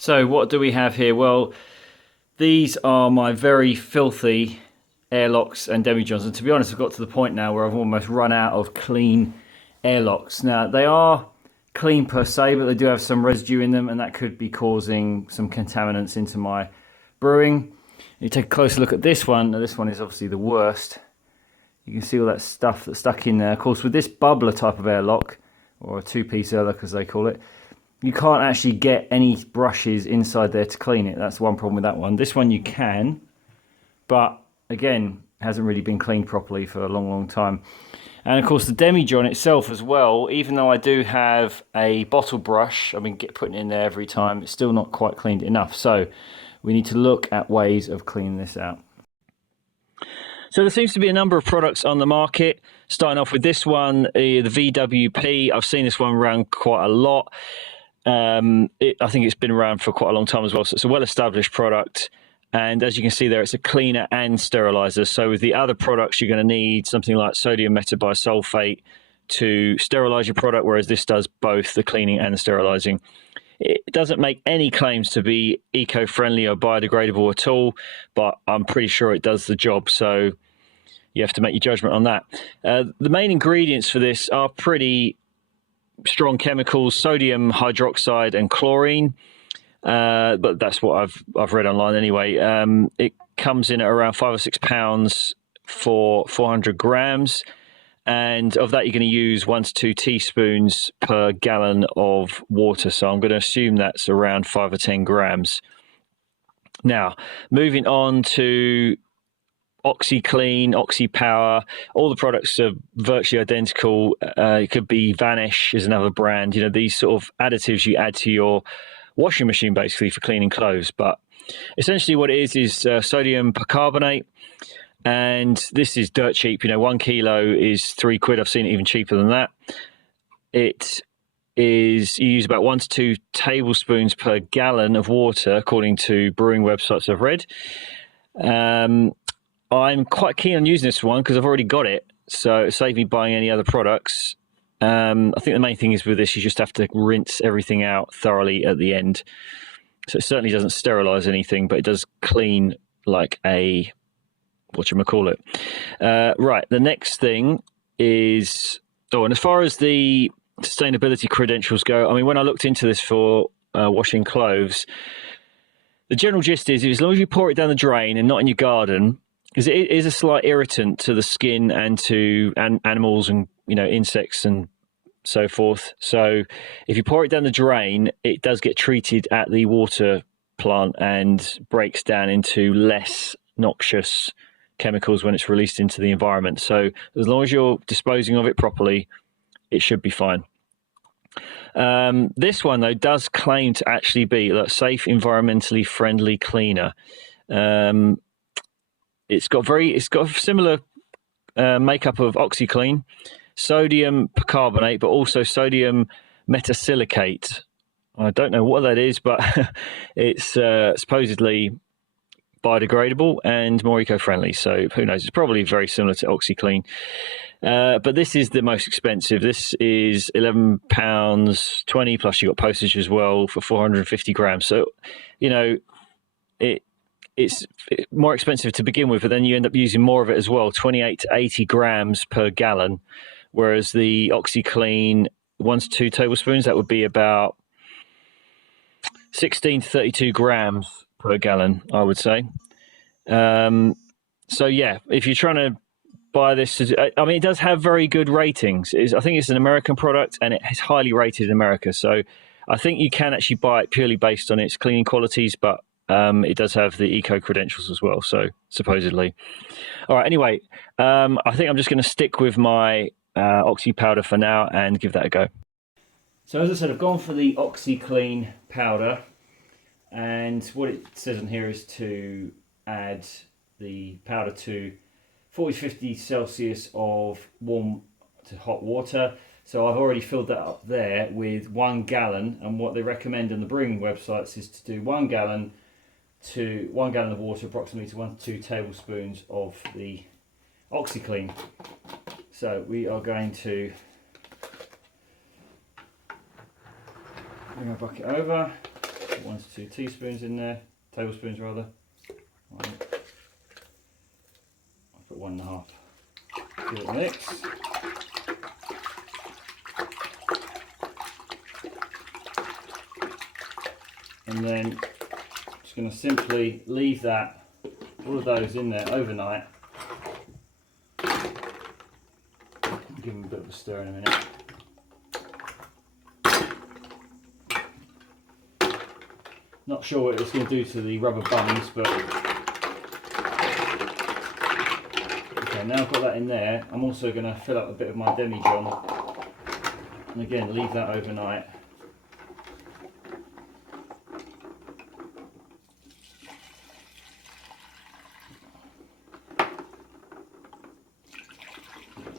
So what do we have here? Well, these are my very filthy airlocks and demijohns. And to be honest, I've got to the point now where I've almost run out of clean airlocks. Now, they are clean per se, but they do have some residue in them, and that could be causing some contaminants into my brewing. You take a closer look at this one. Now, this one is obviously the worst. You can see all that stuff that's stuck in there. Of course, with this bubbler type of airlock, or a two-piece airlock as they call it, you can't actually get any brushes inside there to clean it. That's one problem with that one. This one you can, but again, hasn't really been cleaned properly for a long time. And of course the demijohn itself as well, even though I do have a bottle brush, I've been putting it in there every time, it's still not quite cleaned enough. So we need to look at ways of cleaning this out. So there seems to be a number of products on the market. Starting off with this one, the VWP. I've seen this one around quite a lot. I think it's been around for quite a long time as well. So it's a well-established product. And as you can see there, it's a cleaner and sterilizer. So with the other products, you're going to need something like sodium metabisulfate to sterilize your product, whereas this does both the cleaning and the sterilizing. It doesn't make any claims to be eco-friendly or biodegradable at all, but I'm pretty sure it does the job. So you have to make your judgment on that. The main ingredients for this are pretty strong chemicals: sodium hydroxide and chlorine. But that's what I've read online anyway. It comes in at around 5 or 6 pounds for 400 grams. And of that, you're going to use 1 to 2 teaspoons per gallon of water. So I'm going to assume that's around 5 or 10 grams. Now, moving on to OxyClean, OxyPower. All the products are virtually identical. It could be Vanish is another brand. You know, these sort of additives you add to your washing machine basically for cleaning clothes. But essentially what it is sodium percarbonate. And this is dirt cheap. You know, 1 kilo is £3. I've seen it even cheaper than that. It is, you use about 1 to 2 tablespoons per gallon of water, according to brewing websites I've read. I'm quite keen on using this one because I've already got it, so it saved me buying any other products. I think the main thing is with this, you just have to rinse everything out thoroughly at the end. So it certainly doesn't sterilize anything, but it does clean like a whatchamacallit. Right, the next thing is, and as far as the sustainability credentials go, I mean, when I looked into this for washing clothes, the general gist is as long as you pour it down the drain and not in your garden, because it is a slight irritant to the skin and to animals and, you know, insects and so forth. So if you pour it down the drain, it does get treated at the water plant and breaks down into less noxious chemicals when it's released into the environment. So as long as you're disposing of it properly, it should be fine. This one though does claim to actually be a safe, environmentally friendly cleaner. It's got a similar makeup of OxyClean, sodium percarbonate, but also sodium metasilicate. I don't know what that is, but it's supposedly biodegradable and more eco-friendly. So who knows? It's probably very similar to OxyClean. But this is the most expensive. This is £11.20, plus you've got postage as well for 450 grams. So, you know, it's more expensive to begin with, but then you end up using more of it as well, 28 to 80 grams per gallon. Whereas the OxyClean, 1 to 2 tablespoons, that would be about 16 to 32 grams per gallon, I would say. So yeah, if you're trying to buy this, I mean, it does have very good ratings. I think it's an American product and it is highly rated in America. So I think you can actually buy it purely based on its cleaning qualities, but it does have the eco credentials as well, so supposedly. All right, anyway, I think I'm just going to stick with my Oxy powder for now and give that a go. So as I said, I've gone for the OxyClean powder, and what it says on here is to add the powder to 40 to 50 Celsius of warm to hot water. So I've already filled that up there with 1 gallon, and what they recommend on the brewing websites is to do 1 gallon of water, approximately to 1 to 2 tablespoons of the OxyClean. So we are going to bring our bucket over, 1 to 2 teaspoons in there, tablespoons rather. Right. I'll put 1.5. Give it a mix. And then just going to simply leave that, all of those in there overnight. Give them a bit of a stir in a minute. Not sure what it's going to do to the rubber bunnies, but okay, now I've got that in there, I'm also going to fill up a bit of my demijohn, and again leave that overnight.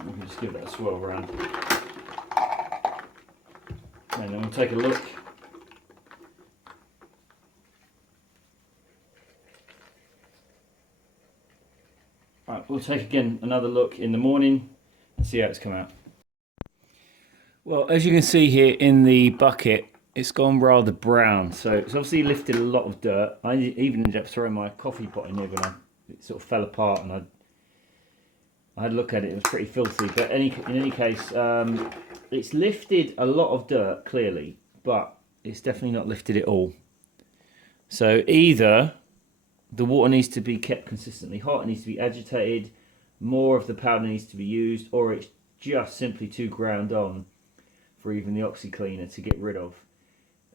We can just give that a swirl around, and then we'll take a look. Right, we'll take again another look in the morning and see how it's come out. Well, as you can see here in the bucket, it's gone rather brown, so it's obviously lifted a lot of dirt. I even ended up throwing my coffee pot in here when it sort of fell apart, and I had a look at it. It was pretty filthy, but in any case, it's lifted a lot of dirt clearly, but it's definitely not lifted it all. So either the water needs to be kept consistently hot, it needs to be agitated, more of the powder needs to be used, or it's just simply too ground on for even the OxyCleaner to get rid of.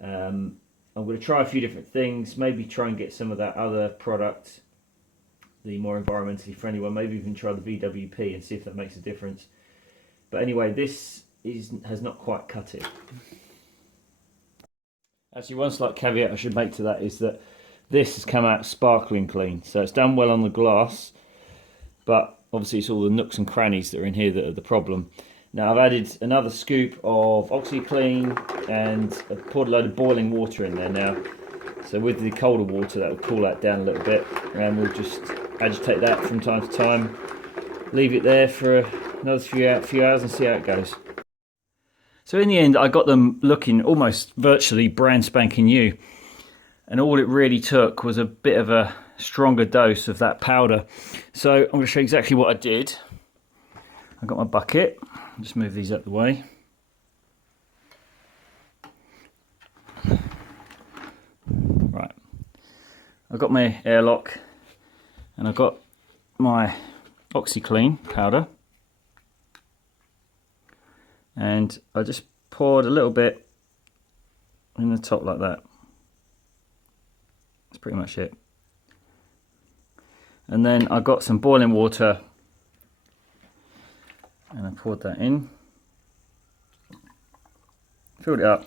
I'm going to try a few different things, maybe try and get some of that other product, the more environmentally friendly one, maybe even try the VWP and see if that makes a difference. But anyway, this has not quite cut it. Actually, one slight caveat I should make to that is that this has come out sparkling clean, so it's done well on the glass, but obviously it's all the nooks and crannies that are in here that are the problem. Now I've added another scoop of OxyClean and I've poured a load of boiling water in there now. So with the colder water, that will cool that down a little bit, and we'll just agitate that from time to time. Leave it there for another few hours and see how it goes. So in the end, I got them looking almost virtually brand spanking new. And all it really took was a bit of a stronger dose of that powder. So I'm going to show you exactly what I did. I got my bucket. I'll just move these out the way. Right. I've got my airlock, and I've got my OxyClean powder. And I just poured a little bit in the top like that. That's pretty much it. And then I got some boiling water and I poured that in, filled it up,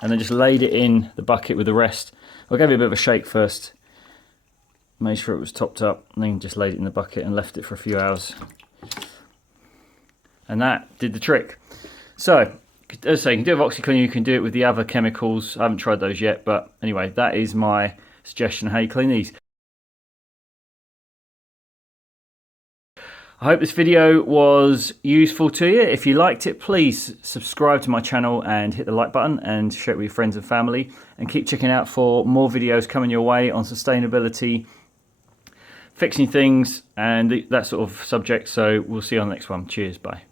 and then just laid it in the bucket with the rest. I gave it a bit of a shake first, made sure it was topped up, and then just laid it in the bucket and left it for a few hours. And that did the trick. So, as I say, you can do it with OxyClean, you can do it with the other chemicals. I haven't tried those yet, but anyway, that is my suggestion how you clean these. I hope this video was useful to you. If you liked it, please subscribe to my channel and hit the like button and share it with your friends and family, and keep checking out for more videos coming your way on sustainability, fixing things and that sort of subject. So we'll see you on the next one. Cheers, bye.